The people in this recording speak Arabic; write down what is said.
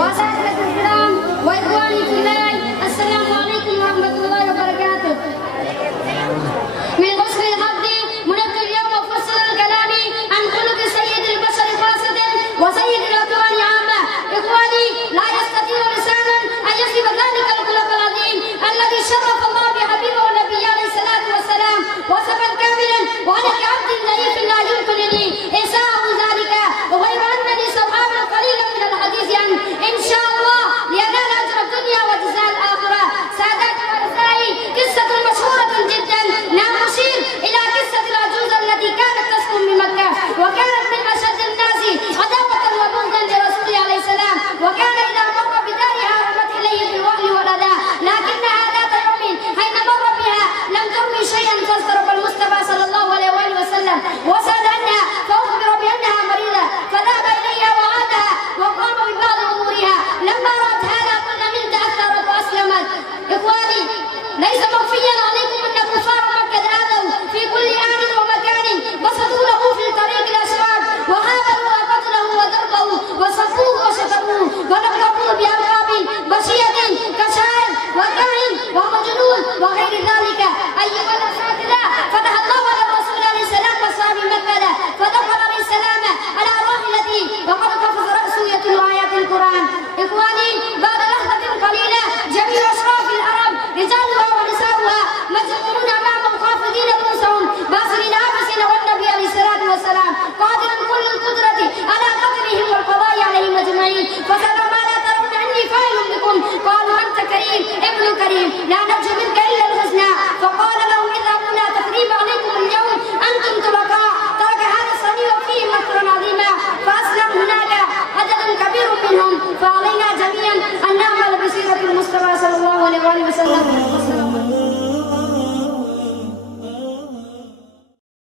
وأساتذة الكرام وإخواني في الله، السلام عليكم ورحمة الله وبركاته. من حسن الحظ منذ اليوم أفصل الكلام عن خلق سيد البشر خاصة وسيد الأكوان عامة. إخواني، لا يستطيع لسانا أن يصف ذلك الخلق العظيم الذي شرف الله بحبيبه النبي عليه الصلاة والسلام وصفا كاملا، وأنا كعبد ضعيف لا يمكنني إنساء ذلك، وغير أنني سأحاول قليلا من الحديث عنه إن شاء الله لينال أجر الدنيا وجزاء الآخرة. سادتي ونسائي، قصة مشهورة جدا. نعم، أشير إلى قصة العجوز التي كانت تسكن بمكة، وكانت من أشد الناس عداوة وبغضا لرسول عليه السلام، وكان إذا مر بدارها رمت إليه بالوهن والأذى، لكنها ذات يوم حين مر بها لم ترمي شيئا فاسترق المصطفى صلى الله عليه وآله وسلم وسأل عنها فأخبر بأنها مريضة، فذهب إليها وعادها وقام ببعض أمورها. لما رأت هذا كل من تأثرت وأسلمت. إخواني، ليس مخفيا عليكم أن كفار مكة آذوا في كل آن ومكان، بسطوا له في طريق الأسواق وحاولوا قتله وضربه وصفوه وشتموه ونقبوه بألقاب بشية كشاعر وكاهن ومجنون وغير ذلك. أيها الأساتذة، فتح الله على الرسول عليه السلام وأصحاب مكة، فدخل عليه السلام على راحلته وقد قفز رأسه يتلو آيات القرآن. إخواني، بعد لحظة قليلة جميع أشراف العرب رجالها ونساؤها مجنونون أمامهم خافضين رؤوسهم باسلين عابسين، والنبي عليه الصلاة والسلام قادر كل القدرة على قتلهم والقضاء عليهم أجمعين. فسألوا ما لا ترون عني فاعل بكم؟ قالوا أنت كريم ابن كريم، لا نرجو منك إلا الحسنى. فقال لهم اذهبوا لا تثريب عليكم اليوم، أنتم طلقاء. ترك هذا الصنيع فيه مكرا عظيما، فأسلم هناك عدد كبير منهم. فعلينا جميعا أن نعمل بسيرة المصطفى صلى الله عليه وآله وسلم.